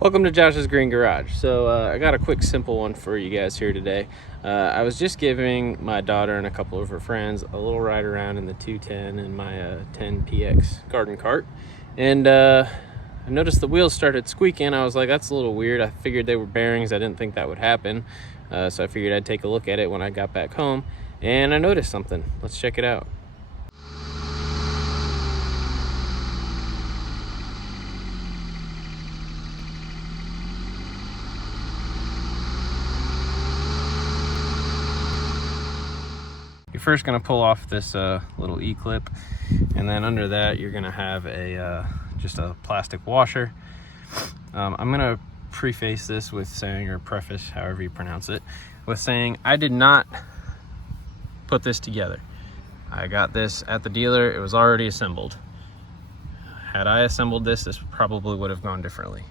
Welcome to Josh's Green Garage. So I got a quick simple one for you guys here today. I was just giving my daughter and a couple of her friends a little ride around in the 210 in my 10PX garden cart, and I noticed the wheels started squeaking. I was like, that's a little weird. I figured they were bearings. I didn't think that would happen, so I figured I'd take a look at it when I got back home, and I noticed something. Let's check it out. You're first going to pull off this little E-clip, and then under that you're going to have a just a plastic washer. I'm going to preface this with saying, or preface, however you pronounce it, with saying I did not put this together. I got this at the dealer. It was already assembled. Had I assembled this, this probably would have gone differently.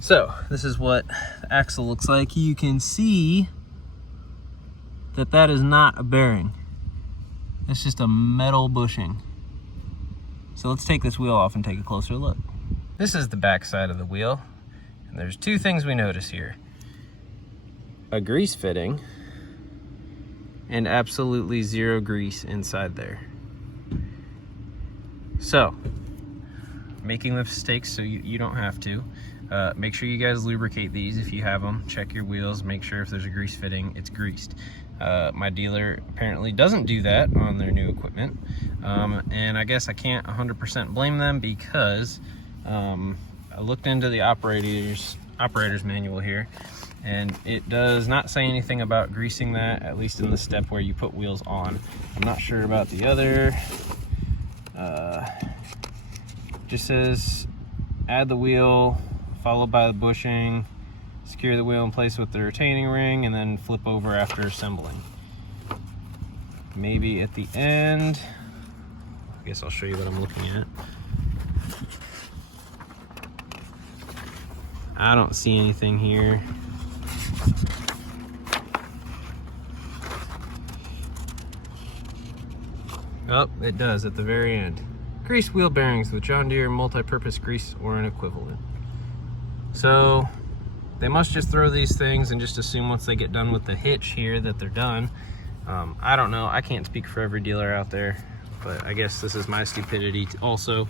So this is what the axle looks like. You can see that is not a bearing. It's just a metal bushing. So let's take this wheel off and take a closer look. This is the back side of the wheel, and there's two things we notice here: a grease fitting and absolutely zero grease inside there. So, making the mistakes so you don't have to. Make sure you guys lubricate these if you have them. Check your wheels, make sure if there's a grease fitting, it's greased. My dealer apparently doesn't do that on their new equipment, and I guess I can't 100% blame them, because I looked into the operator's manual here, and it does not say anything about greasing that, at least in the step where you put wheels on. I'm not sure about the other. Just says add the wheel followed by the bushing, secure the wheel in place with the retaining ring, and then flip over after assembling. Maybe at the end, I guess I'll show you what I'm looking at. I don't see anything here. Oh, it does at the very end. Grease wheel bearings with John Deere multi-purpose grease or an equivalent. So they must just throw these things and just assume once they get done with the hitch here that they're done. I don't know. I can't speak for every dealer out there, but I guess this is my stupidity also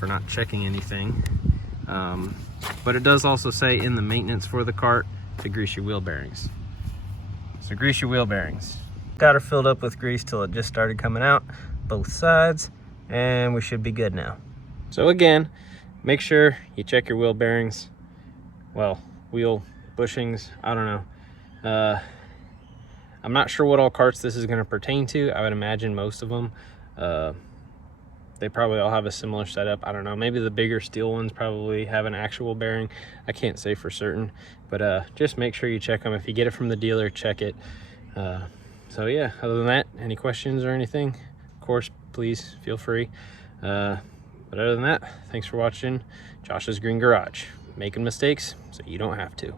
for not checking anything. But it does also say in the maintenance for the cart to grease your wheel bearings. So grease your wheel bearings. Got her filled up with grease till it just started coming out, both sides, and we should be good now. So again, make sure you check your wheel bearings. Well, wheel bushings, I don't know. I'm not sure what all carts this is going to pertain to. I would imagine most of them. They probably all have a similar setup. I don't know. Maybe the bigger steel ones probably have an actual bearing. I can't say for certain, but just make sure you check them. If you get it from the dealer, check it. So yeah, other than that, any questions or anything, of course, please feel free. But other than that, thanks for watching Josh's Green Garage. Making mistakes so you don't have to.